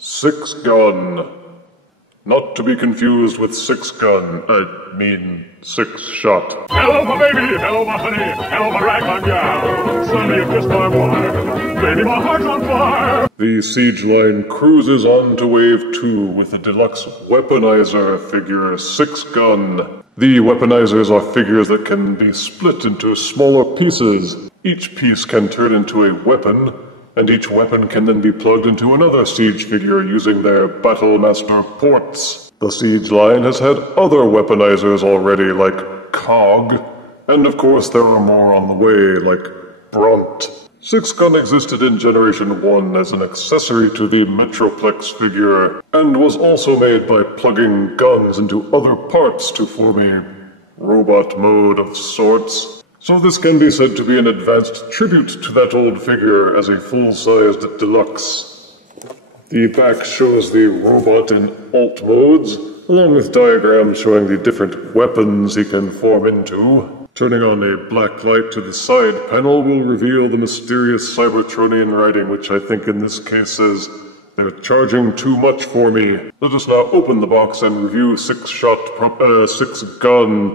Sixgun. Not to be confused with Sixgun, I mean six-shot. Hello, my baby! Hello, my honey! Hello, my ragtime gal! Sonny, you kissed my wife! Baby, my heart's on fire! The siege line cruises on to Wave 2 with the Deluxe Weaponizer figure Sixgun. The Weaponizers are figures that can be split into smaller pieces. Each piece can turn into a weapon, and each weapon can then be plugged into another siege figure using their Battlemaster Ports. The siege line has had other weaponizers already, like Cog, and of course there are more on the way, like Brunt. Sixgun existed in Generation 1 as an accessory to the Metroplex figure, and was also made by plugging guns into other parts to form a robot mode of sorts. So this can be said to be an advanced tribute to that old figure as a full-sized deluxe. The back shows the robot in alt modes, along with diagrams showing the different weapons he can form into. Turning on a black light to the side panel will reveal the mysterious Cybertronian writing, which I think in this case says, "They're charging too much for me." Let us now open the box and review Sixgun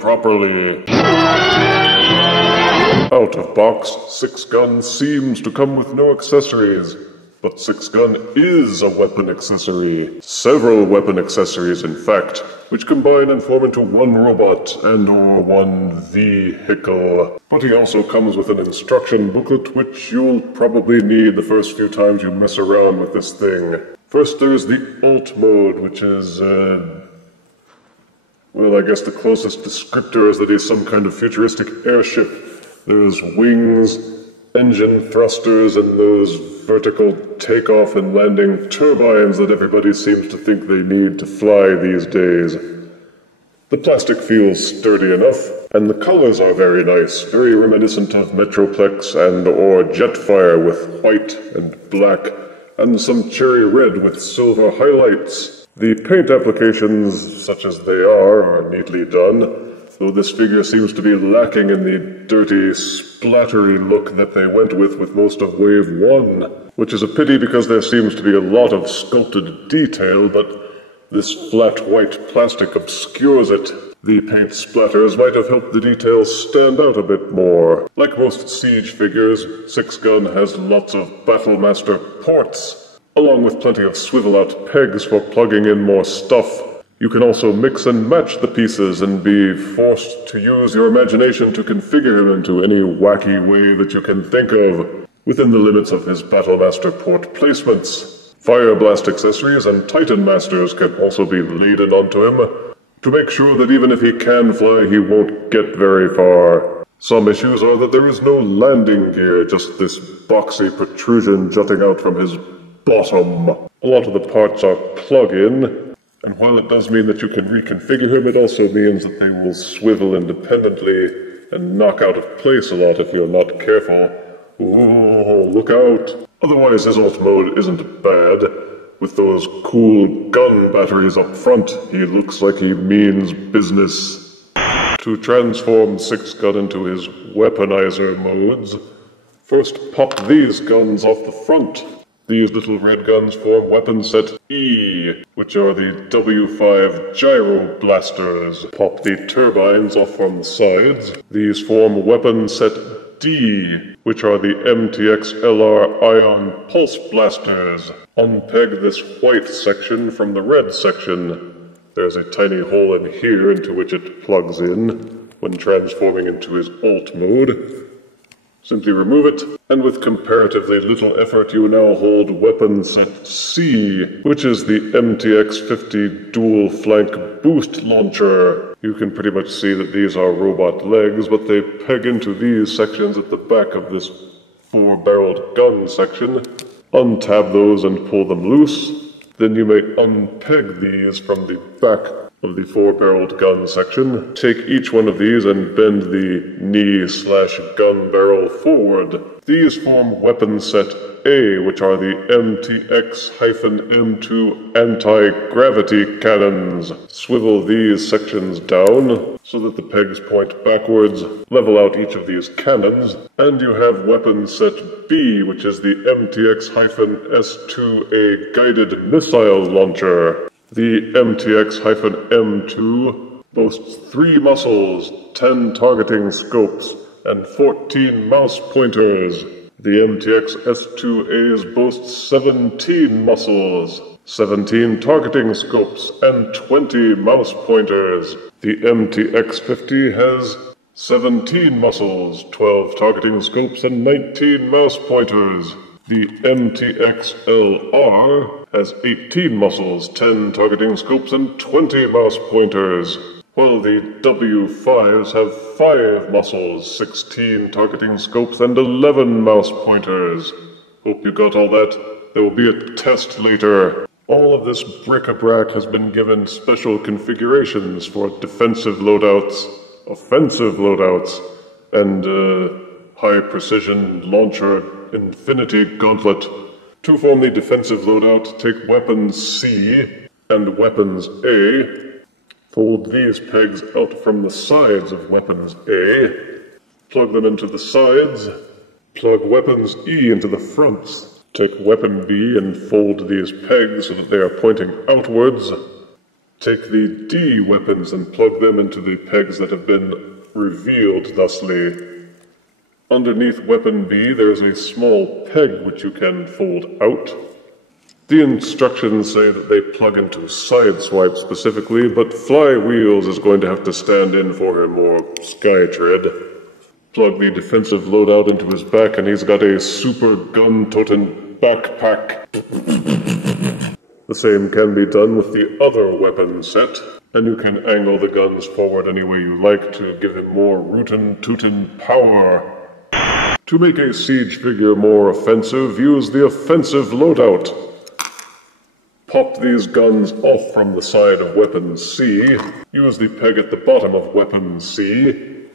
properly. Out of box, Sixgun seems to come with no accessories, but Sixgun is a weapon accessory. Several weapon accessories, in fact, which combine and form into one robot and/or one vehicle. But he also comes with an instruction booklet, which you'll probably need the first few times you mess around with this thing. First, there's the alt mode, which is, well, I guess the closest descriptor is that he's some kind of futuristic airship. There's wings, engine thrusters, and those vertical takeoff and landing turbines that everybody seems to think they need to fly these days. The plastic feels sturdy enough, and the colors are very nice, very reminiscent of Metroplex and/or Jetfire with white and black, and some cherry red with silver highlights. The paint applications, such as they are neatly done, though this figure seems to be lacking in the dirty, splattery look that they went with most of Wave 1. Which is a pity because there seems to be a lot of sculpted detail, but this flat white plastic obscures it. The paint splatters might have helped the details stand out a bit more. Like most siege figures, Sixgun has lots of Battlemaster Ports, along with plenty of swivel-out pegs for plugging in more stuff. You can also mix and match the pieces and be forced to use your imagination to configure him into any wacky way that you can think of, within the limits of his Battlemaster Port placements. Fire Blast accessories and Titan Masters can also be laden onto him, to make sure that even if he can fly, he won't get very far. Some issues are that there is no landing gear, just this boxy protrusion jutting out from his bottom. A lot of the parts are plug-in, and while it does mean that you can reconfigure him, it also means that they will swivel independently and knock out of place a lot if you're not careful. Ooh, look out! Otherwise, his alt mode isn't bad. With those cool gun batteries up front, he looks like he means business. To transform Sixgun into his Weaponizer modes, first pop these guns off the front. These little red guns form Weapon Set E, which are the W5 Gyro Blasters. Pop the turbines off from the sides. These form Weapon Set D, which are the MTX LR Ion Pulse Blasters. Unpeg this white section from the red section. There's a tiny hole in here into which it plugs in when transforming into his alt mode. Simply remove it, and with comparatively little effort you now hold Weapon Set C, which is the MTX-50 Dual Flank Boost Launcher. You can pretty much see that these are robot legs, but they peg into these sections at the back of this four-barreled gun section. Untab those and pull them loose. Then you may unpeg these from the back of the four-barreled gun section. Take each one of these and bend the knee/gun barrel forward. These form Weapon Set A, which are the MTX-M2 anti-gravity cannons. Swivel these sections down so that the pegs point backwards, level out each of these cannons, and you have weapon set B, which is the MTX-S2A guided missile launcher. The MTX-M2 boasts 3 muzzles, 10 targeting scopes, and 14 mouse pointers. The MTX-S2As boasts 17 muzzles, 17 targeting scopes, and 20 mouse pointers. The MTX-50 has 17 muzzles, 12 targeting scopes, and 19 mouse pointers. The MTX-LR has 18 muzzles, 10 targeting scopes, and 20 mouse pointers, while the W5s have 5 muzzles, 16 targeting scopes, and 11 mouse pointers. Hope you got all that. There will be a test later. All of this bric-a-brac has been given special configurations for defensive loadouts, offensive loadouts, and high-precision launcher infinity gauntlet. To form the defensive loadout, take weapons C and weapons A. Fold these pegs out from the sides of weapons A. Plug them into the sides. Plug weapons E into the fronts. Take weapon B and fold these pegs so that they are pointing outwards. Take the D weapons and plug them into the pegs that have been revealed thusly. Underneath weapon B there is a small peg which you can fold out. The instructions say that they plug into Sideswipe specifically, but Flywheels is going to have to stand in for him or Skytread. Plug the defensive loadout into his back and he's got a super gun-toting backpack. The same can be done with the other weapon set, and you can angle the guns forward any way you like to give him more rootin' power. To make a siege figure more offensive, use the offensive loadout. Pop these guns off from the side of weapon C, use the peg at the bottom of weapon C,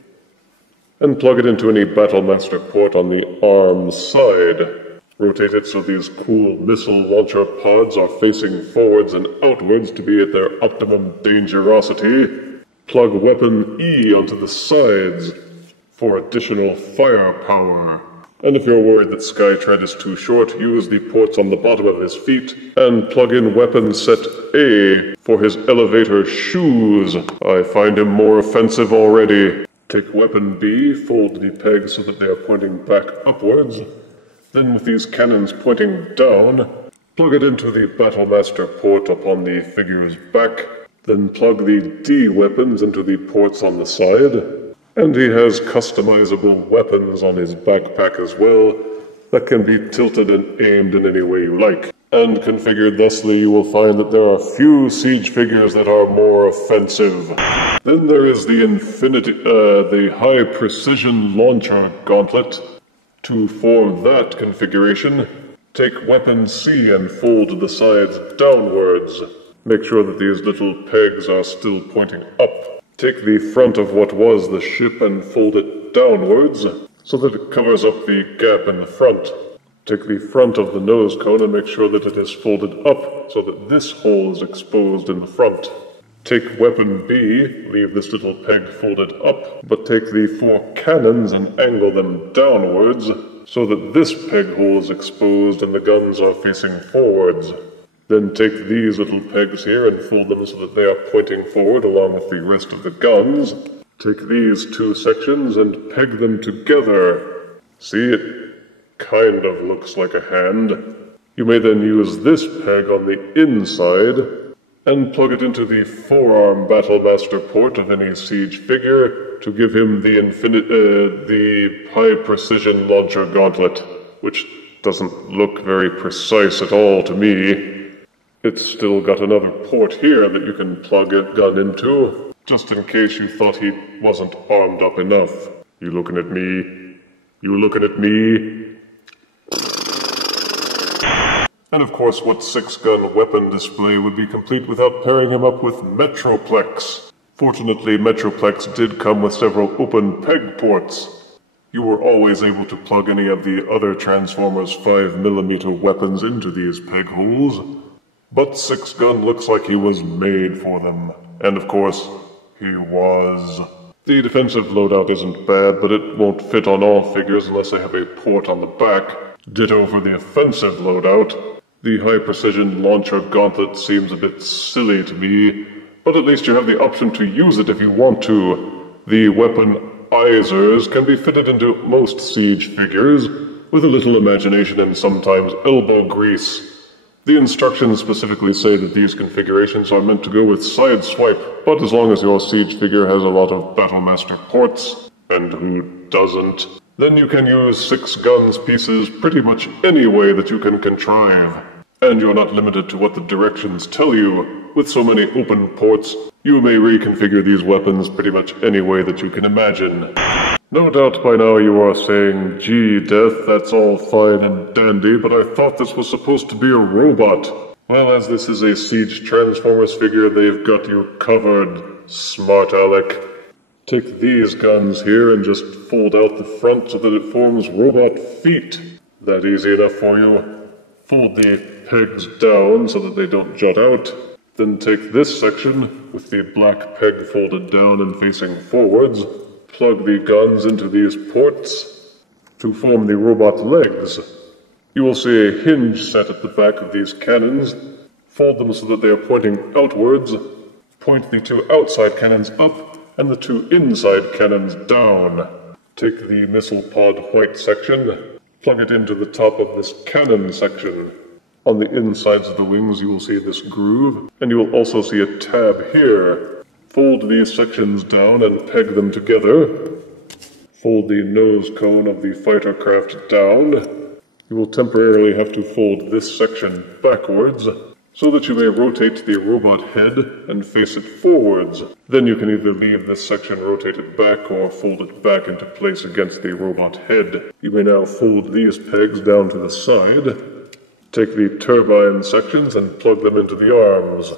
and plug it into any Battlemaster port on the arm side. Rotate it so these cool missile launcher pods are facing forwards and outwards to be at their optimum dangerosity. Plug weapon E onto the sides for additional firepower. And if you're worried that Skytread is too short, use the ports on the bottom of his feet and plug in weapon set A for his elevator shoes. I find him more offensive already. Take weapon B, fold the pegs so that they are pointing back upwards. Then with these cannons pointing down, plug it into the Battlemaster port upon the figure's back. Then plug the D weapons into the ports on the side. And he has customizable weapons on his backpack as well that can be tilted and aimed in any way you like. And configured thusly, you will find that there are few siege figures that are more offensive. Then there is the high precision launcher gauntlet. To form that configuration, take weapon C and fold the sides downwards. Make sure that these little pegs are still pointing up. Take the front of what was the ship and fold it downwards so that it covers up the gap in the front. Take the front of the nose cone and make sure that it is folded up so that this hole is exposed in the front. Take weapon B, leave this little peg folded up, but take the 4 cannons and angle them downwards so that this peg hole is exposed and the guns are facing forwards. Then take these little pegs here and fold them so that they are pointing forward along with the rest of the guns. Take these 2 sections and peg them together. See, it kind of looks like a hand. You may then use this peg on the inside and plug it into the forearm Battlemaster port of any siege figure to give him the high precision launcher gauntlet, which doesn't look very precise at all to me. It's still got another port here that you can plug a gun into, just in case you thought he wasn't armed up enough. You looking at me? You looking at me? And of course, what 6-gun weapon display would be complete without pairing him up with Metroplex? Fortunately, Metroplex did come with several open peg ports. You were always able to plug any of the other Transformers 5mm weapons into these peg holes, but Sixgun looks like he was made for them. And of course, he was. The defensive loadout isn't bad, but it won't fit on all figures unless they have a port on the back. Ditto for the offensive loadout. The high-precision launcher gauntlet seems a bit silly to me, but at least you have the option to use it if you want to. The weaponizers can be fitted into most Siege figures, with a little imagination and sometimes elbow grease. The instructions specifically say that these configurations are meant to go with side swipe, but as long as your Siege figure has a lot of Battlemaster Ports, and who doesn't, then you can use Sixgun's pieces pretty much any way that you can contrive. And you're not limited to what the directions tell you. With so many open ports, you may reconfigure these weapons pretty much any way that you can imagine. No doubt by now you are saying, gee, Death, that's all fine and dandy, but I thought this was supposed to be a robot. Well, as this is a Siege Transformers figure, they've got you covered, smart Alec. Take these guns here and just fold out the front so that it forms robot feet. That easy enough for you. Fold the pegs down so that they don't jut out. Then take this section, with the black peg folded down and facing forwards, plug the guns into these ports to form the robot legs. You will see a hinge set at the back of these cannons. Fold them so that they are pointing outwards. Point the two outside cannons up and the two inside cannons down. Take the missile pod white section, plug it into the top of this cannon section. On the insides of the wings you will see this groove, and you will also see a tab here. Fold these sections down and peg them together. Fold the nose cone of the fighter craft down. You will temporarily have to fold this section backwards, so that you may rotate the robot head and face it forwards. Then you can either leave this section rotated back or fold it back into place against the robot head. You may now fold these pegs down to the side. Take the turbine sections and plug them into the arms.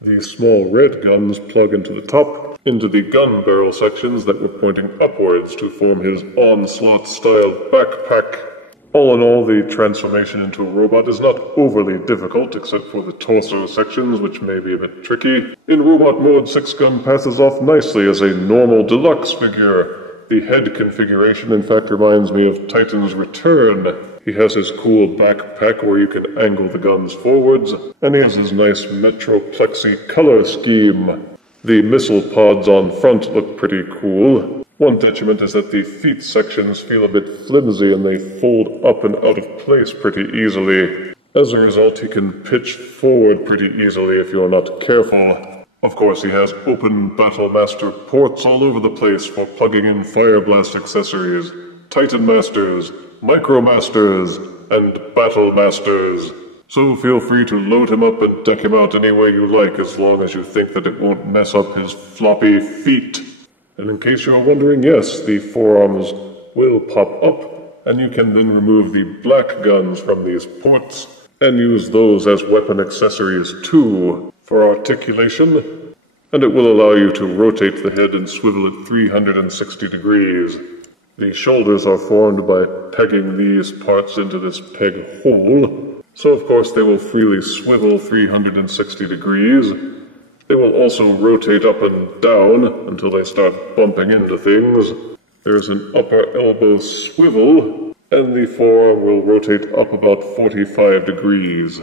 The small red guns plug into the top, into the gun barrel sections that were pointing upwards to form his onslaught-style backpack. All in all, the transformation into a robot is not overly difficult, except for the torso sections, which may be a bit tricky. In robot mode, Sixgun passes off nicely as a normal Deluxe figure. The head configuration, in fact, reminds me of Titan's Return. He has his cool backpack where you can angle the guns forwards, and he has his nice Metroplexy color scheme. The missile pods on front look pretty cool. One detriment is that the feet sections feel a bit flimsy and they fold up and out of place pretty easily. As a result, he can pitch forward pretty easily if you're not careful. Of course, he has open Battlemaster ports all over the place for plugging in Fire Blast accessories, Titan Masters, Micromasters, and Battlemasters. So feel free to load him up and deck him out any way you like, as long as you think that it won't mess up his floppy feet. And in case you're wondering, yes, the forearms will pop up, and you can then remove the black guns from these ports, and use those as weapon accessories too, for articulation, and it will allow you to rotate the head and swivel it 360 degrees. The shoulders are formed by pegging these parts into this peg hole, so of course they will freely swivel 360 degrees. They will also rotate up and down until they start bumping into things. There's an upper elbow swivel, and the forearm will rotate up about 45 degrees.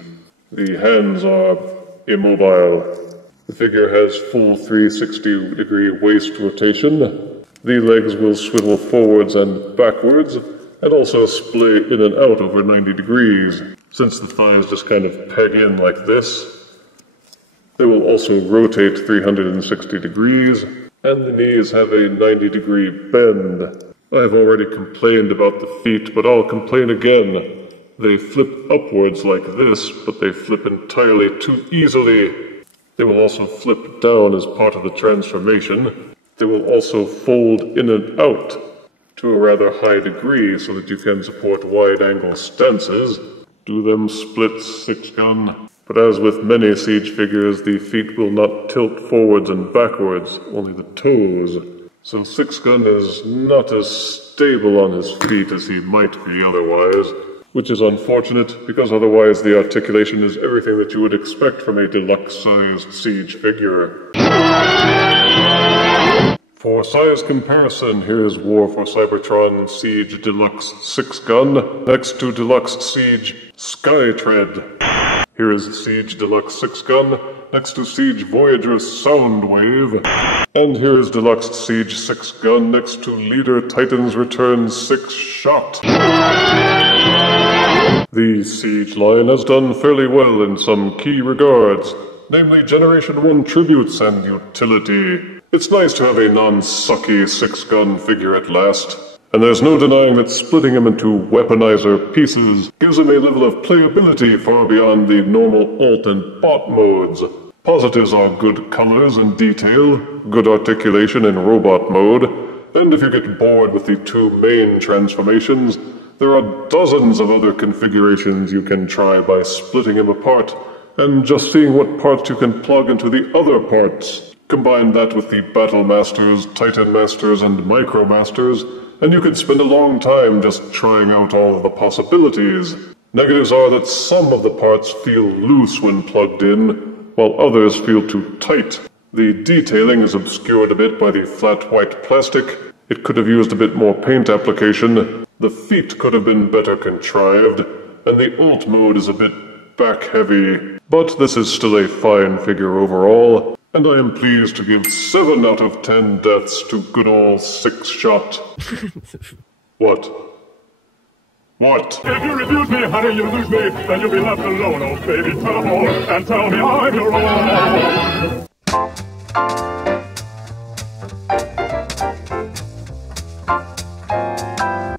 The hands are immobile. The figure has full 360-degree waist rotation. The legs will swivel forwards and backwards, and also splay in and out over 90 degrees. Since the thighs just kind of peg in like this, they will also rotate 360 degrees, and the knees have a 90-degree bend. I've already complained about the feet, but I'll complain again. They flip upwards like this, but they flip entirely too easily. They will also flip down as part of the transformation. They will also fold in and out to a rather high degree so that you can support wide-angle stances. Do them splits, Sixgun. But as with many Siege figures, the feet will not tilt forwards and backwards, only the toes. So Sixgun is not as stable on his feet as he might be otherwise. Which is unfortunate, because otherwise the articulation is everything that you would expect from a deluxe-sized siege figure. For size comparison, here is War for Cybertron Siege Deluxe Sixgun, next to Deluxe Siege Skytread. Here is Siege Deluxe Sixgun, next to Siege Voyager Soundwave. And here is Deluxe Siege Sixgun, next to Leader Titan's Return 6-Shot. The Siege line has done fairly well in some key regards, namely Generation 1 tributes and utility. It's nice to have a non-sucky Sixgun figure at last, and there's no denying that splitting him into weaponizer pieces gives him a level of playability far beyond the normal alt and bot modes. Positives are good colors and detail, good articulation in robot mode, and if you get bored with the two main transformations, there are dozens of other configurations you can try by splitting him apart, and just seeing what parts you can plug into the other parts. Combine that with the Battlемasters, Titan Masters, and Micromasters, and you could spend a long time just trying out all of the possibilities. Negatives are that some of the parts feel loose when plugged in, while others feel too tight. The detailing is obscured a bit by the flat white plastic. It could have used a bit more paint application. The feet could have been better contrived, and the alt mode is a bit back-heavy. But this is still a fine figure overall, and I am pleased to give 7 out of 10 deaths to good old 6-Shot. What? What? If you refuse me, honey, you lose me, then you'll be left alone, oh baby, tell them all, and tell me I'm your own.